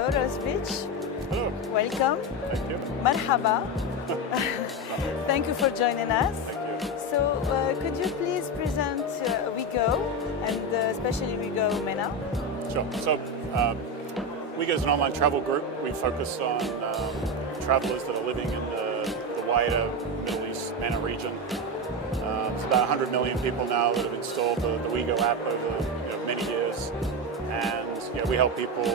Hello, Vietch. Hello. Welcome. Thank you. Marhaba. Thank you for joining us. Thank you. So, could you please present WeGo and especially WeGo MENA? Sure. So, WeGo is an online travel group. We focus on travelers that are living in the wider Middle East MENA region. It's about 100 million people now that have installed the WeGo app over many years, and we help people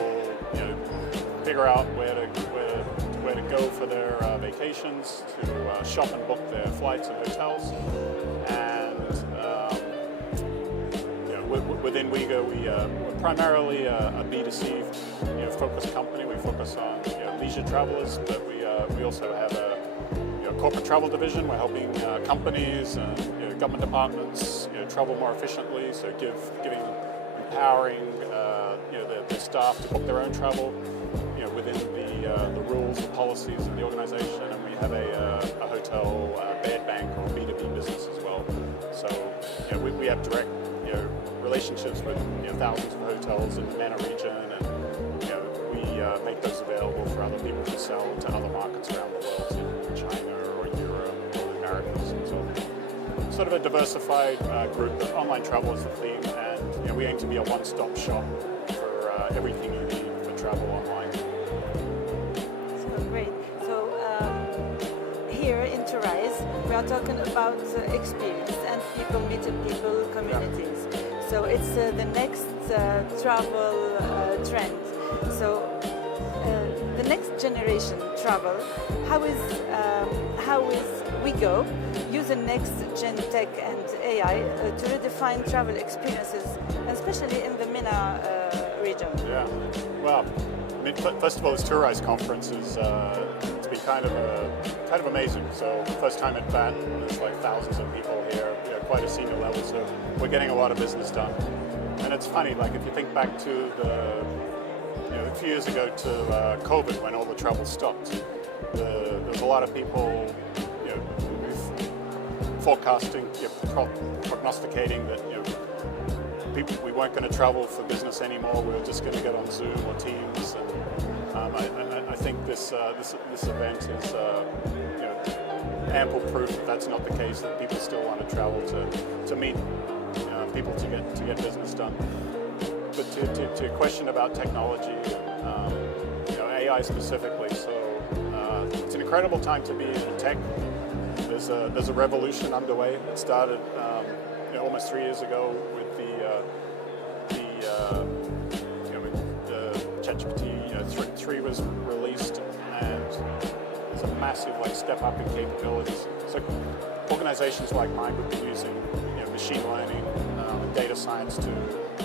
figure out where to go for their vacations, to shop and book their flights and hotels. And within WeGo, we're primarily a B2C focused company. We focus on leisure travelers, but we also have a corporate travel division. We're helping companies and government departments travel more efficiently, so empowering the staff to book their own travel within the rules, the policies of the organization. And we have a hotel bed bank or B2B business as well. So we have direct relationships with thousands of hotels in the MENA region, and we make those available for other people to sell to other markets around the world, in China or Europe or the Americas. So sort of a diversified group, but online travel is the theme, and we aim to be a one-stop shop for everything you need for travel online. So great. So here in Tourise, we are talking about experience and people meeting people, communities. Yeah. So it's the next travel trend. So the next generation travel, how is WeGo using next gen tech and AI to redefine travel experiences, especially in the MENA region? Yeah, well, I mean, first of all, this Tourise conference is it's been kind of amazing. So first time at VAT, there's like thousands of people here, quite a senior level. So we're getting a lot of business done. And it's funny, like if you think back to a few years ago to COVID, when all the travel stopped, there was a lot of people forecasting, prognosticating that we weren't going to travel for business anymore. We were just going to get on Zoom or Teams. And I think this event is ample proof that that's not the case. That people still want to travel to meet people to get business done. But to your question about technology, AI specifically, so it's an incredible time to be in tech. There's a revolution underway. It started almost 3 years ago with the ChatGPT 3 was released, and it's a massive step up in capabilities. So organizations like mine would be using machine learning and data science to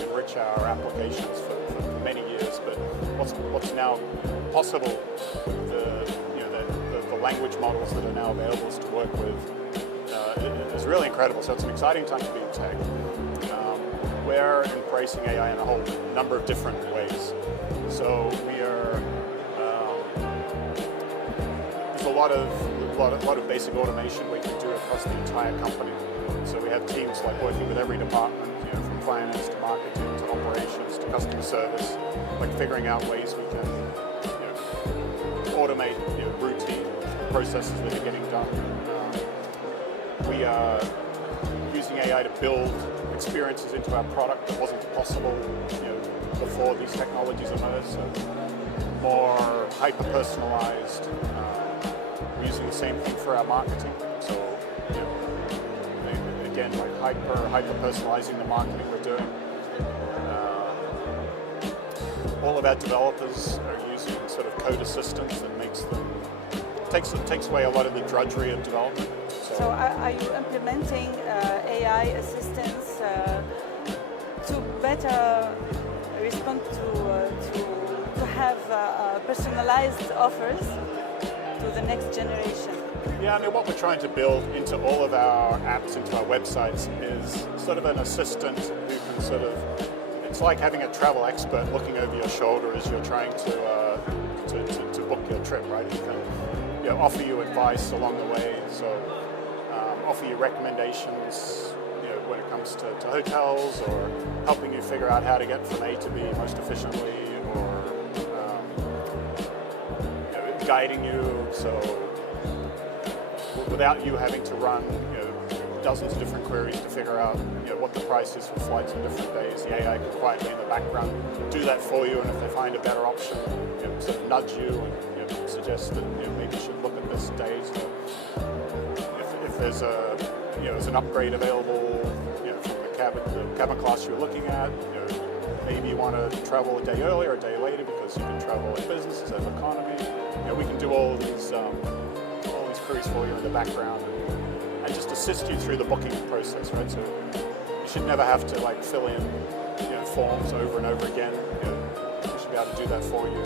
enrich our applications for many years. But what's now possible with the language models that are now available to work with is really incredible. So it's an exciting time to be in tech. We're embracing AI in a whole number of different ways. So we are there's a lot of basic automation we can do across the entire company. So we have teams working with every department, from finance to marketing to operations to customer service, figuring out ways we can automate routine processes that are getting done. We are using AI to build experiences into our product that wasn't possible before these technologies emerged. So more hyper-personalized. We're using the same thing for our marketing. So again, hyper-personalizing the marketing we're doing. All of our developers are using sort of code assistance that takes away a lot of the drudgery of development. So are you implementing AI assistance to better respond to have personalized offers to the next generation? Yeah, I mean, what we're trying to build into all of our apps, into our websites, is sort of an assistant who can it's like having a travel expert looking over your shoulder as you're trying to book your trip, right? It can offer you advice along the way, so offer you recommendations when it comes to hotels, or helping you figure out how to get from A to B most efficiently, or guiding you. So without you having to run dozens of different queries to figure out what the price is for flights on different days, the AI can quietly in the background do that for you, and if they find a better option, sort of nudge you and suggest that maybe you should look at this day. So if there's there's an upgrade available from the cabin class you're looking at, maybe you want to travel a day earlier or a day later because you can travel in business instead of economy. We can do all these queries for you in the background and just assist you through the booking process, right? So you should never have to fill in forms over and over again. We should be able to do that for you.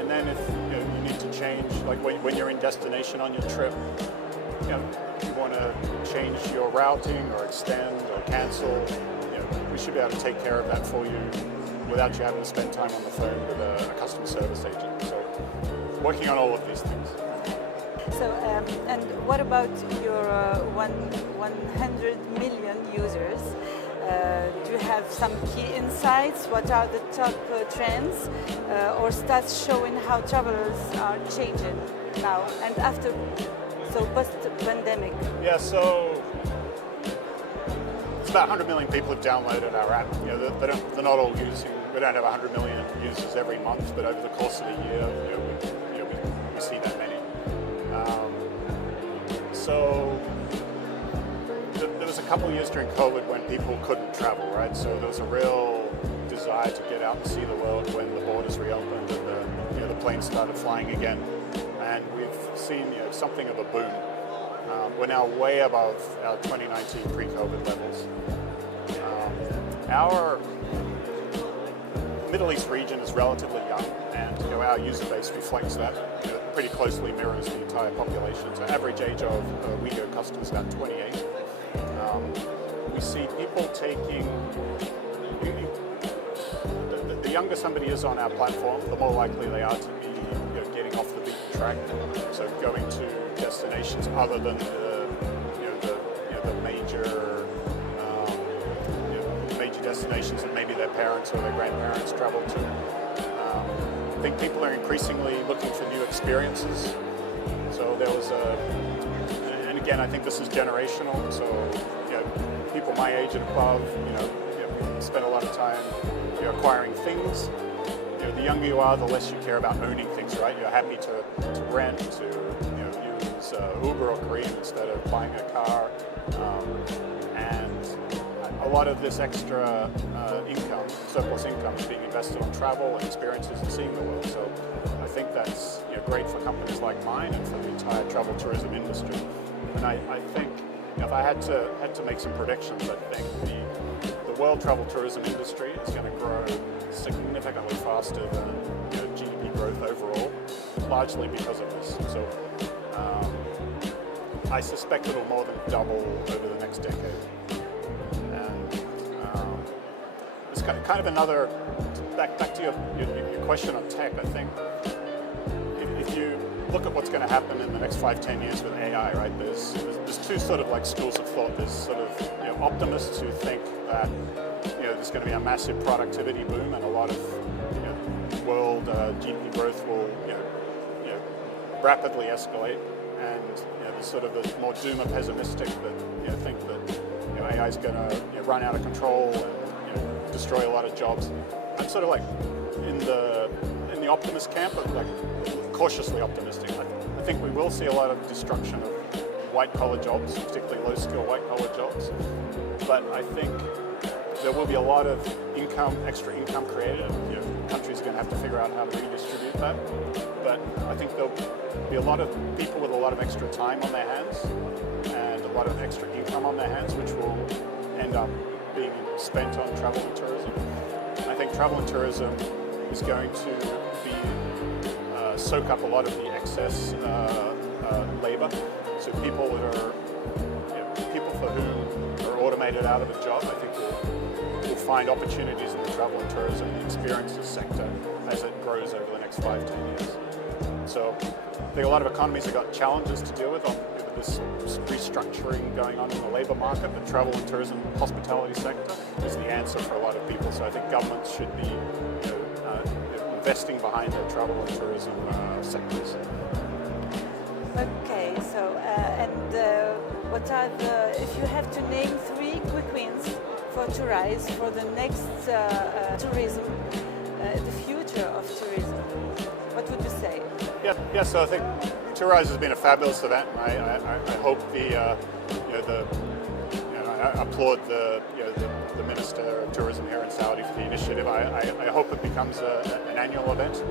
And then if you need to change, like when you're in destination on your trip, if you want to change your routing or extend or cancel, we should be able to take care of that for you without you having to spend time on the phone with a customer service agent. So working on all of these things. So, and what about your 100 million users? Do you have some key insights? What are the top trends or stats showing how travelers are changing now and after, so post-pandemic? Yeah, so it's about 100 million people have downloaded our app. They're not all using. We don't have 100 million users every month, but over the course of the year, we see that many. So there was a couple of years during COVID when people couldn't travel, right? So there was a real desire to get out and see the world when the borders reopened and the planes started flying again. And we've seen something of a boom. We're now way above our 2019 pre-COVID levels. Our Middle East region is relatively young, and our user base reflects that. Pretty closely mirrors the entire population. So average age of WeGo customers is about 28. We see people taking, the younger somebody is on our platform, the more likely they are to be getting off the beaten track. So going to destinations other than the major destinations that maybe their parents or their grandparents travel to. I think people are increasingly looking for new experiences. So there was and again, I think this is generational. So people my age and above, spend a lot of time acquiring things. The younger you are, the less you care about owning things, right? You're happy to rent, to use Uber or Korean instead of buying a car, and a lot of this extra income, surplus income, is being invested on travel and experiences and seeing the world. So I think that's great for companies like mine and for the entire travel tourism industry. And I think if I had to make some predictions, I think the world travel tourism industry is going to grow significantly faster than GDP growth overall, largely because of this. So I suspect it'll more than double over the next decade. It's kind of another, back to your question on tech, I think if you look at what's going to happen in the next 5-10 years with AI, right, there's two sort of schools of thought. There's sort of optimists who think that there's going to be a massive productivity boom and a lot of world GDP growth will rapidly escalate, and there's sort of the more doom and pessimistic that think that AI is going to run out of control and destroy a lot of jobs. I'm sort of in the optimist camp, but cautiously optimistic. I think we will see a lot of destruction of white-collar jobs, particularly low-skill white-collar jobs. But I think there will be a lot of extra income created. Countries are going to have to figure out how to redistribute that. But I think there'll be a lot of people with a lot of extra time on their hands and a lot of extra income on their hands, which will end up being spent on travel and tourism. I think travel and tourism is going to be soak up a lot of the excess labor. So people that are people for whom are automated out of a job, I think will find opportunities in the travel and tourism and experiences sector as it grows over the next 5-10 years. So I think a lot of economies have got challenges to deal with this restructuring going on in the labor market. The travel and tourism hospitality sector is the answer for a lot of people. So I think governments should be investing behind the travel and tourism sectors. Okay, so what are if you have to name 3 quick wins for Tourise for the next tourism, the future of tourism, what would you say? Yeah. So I think Tourise has been a fabulous event. I hope I applaud the Minister of Tourism here in Saudi for the initiative. I hope it becomes an annual event.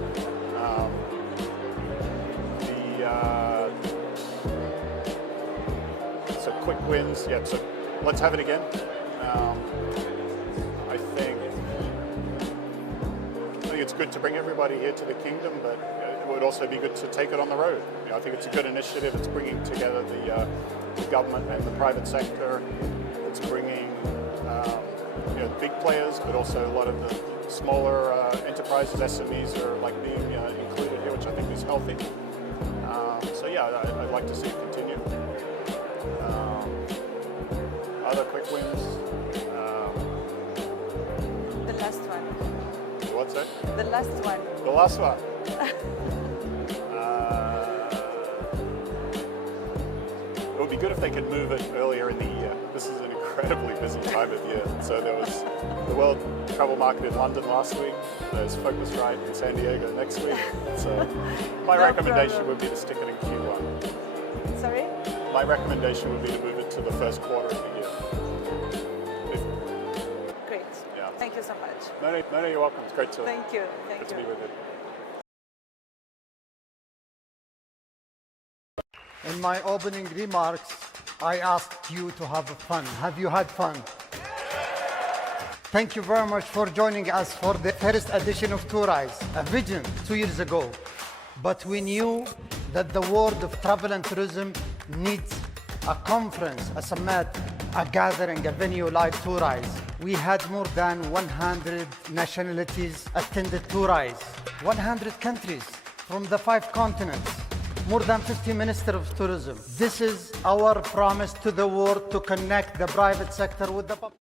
So quick wins. Yeah. So let's have it again. I think it's good to bring everybody here to the kingdom, but it would also be good to take it on the road. I think it's a good initiative. It's bringing together the government and the private sector. It's bringing big players, but also a lot of the smaller enterprises, SMEs are being included here, which I think is healthy. So yeah, I'd like to see it continue. Other quick wins. The last one. What's that? The last one. The last one. It would be good if they could move it earlier in the year. This is an incredibly busy time of year. So there was the World Travel Market in London last week. There's Focusrite in San Diego next week. So my recommendation would be to stick it in Q1. Sorry? My recommendation would be to move it to the first quarter of the year. Great. Yeah. Thank you so much. No, you're welcome. It's great to, Thank you. good to be with you. In my opening remarks, I asked you to have fun. Have you had fun? Thank you very much for joining us for the first edition of Tourise, a vision 2 years ago. But we knew that the world of travel and tourism needs a conference, a summit, a gathering, a venue like Tourise. We had more than 100 nationalities attended Tourise, 100 countries from the 5 continents. More than 50 ministers of tourism. This is our promise to the world to connect the private sector with the public.